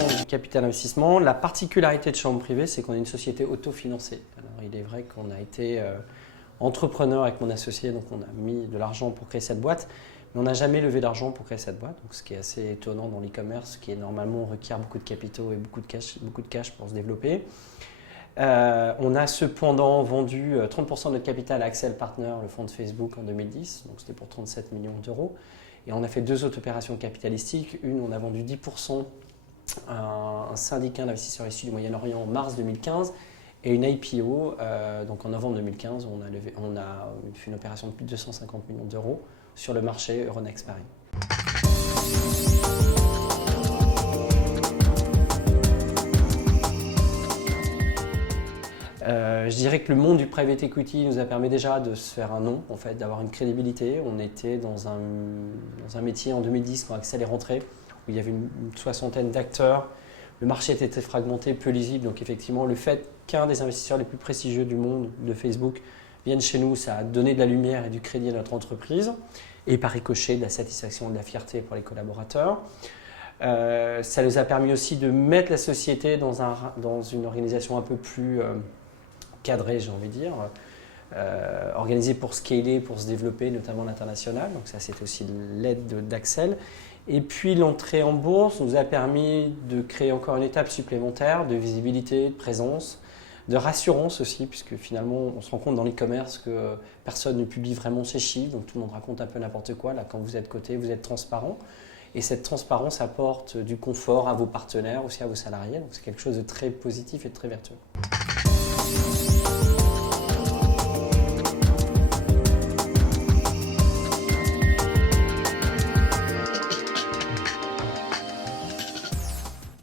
question du capital investissement. La particularité de Chambre Privée, c'est qu'on est une société autofinancée. Alors, il est vrai qu'on a été entrepreneur avec mon associé, donc on a mis de l'argent pour créer cette boîte, mais on n'a jamais levé d'argent pour créer cette boîte, donc ce qui est assez étonnant dans l'e-commerce, qui est normalement requiert beaucoup de capitaux et beaucoup de cash pour se développer. On a cependant vendu 30% de notre capital à Accel Partners, le fonds de Facebook, en 2010, donc c'était pour 37 millions d'euros. Et on a fait deux autres opérations capitalistiques. Une, on a vendu 10% à un syndicat d'investisseurs issus du Moyen-Orient en mars 2015 et une IPO, donc en novembre 2015, on a fait une opération de plus de 250 millions d'euros sur le marché Euronext Paris. Je dirais que le monde du private equity nous a permis déjà de se faire un nom, en fait, d'avoir une crédibilité. On était dans un métier en 2010 quand Accel est rentré, où il y avait une soixantaine d'acteurs. Le marché était très fragmenté, peu lisible. Donc effectivement, le fait qu'un des investisseurs les plus prestigieux du monde de Facebook vienne chez nous, ça a donné de la lumière et du crédit à notre entreprise. Et par ricochet, de la satisfaction et de la fierté pour les collaborateurs. Ça nous a permis aussi de mettre la société dans une organisation un peu plus cadrée, j'ai envie de dire, organisée pour scaler, pour se développer, notamment à l'international. Donc ça, c'était aussi l'aide d'Accel. Et puis l'entrée en bourse nous a permis de créer encore une étape supplémentaire de visibilité, de présence, de rassurance aussi, puisque finalement on se rend compte dans l'e-commerce que personne ne publie vraiment ses chiffres, donc tout le monde raconte un peu n'importe quoi. Là, quand vous êtes coté, vous êtes transparent. Et cette transparence apporte du confort à vos partenaires, aussi à vos salariés. Donc c'est quelque chose de très positif et de très vertueux.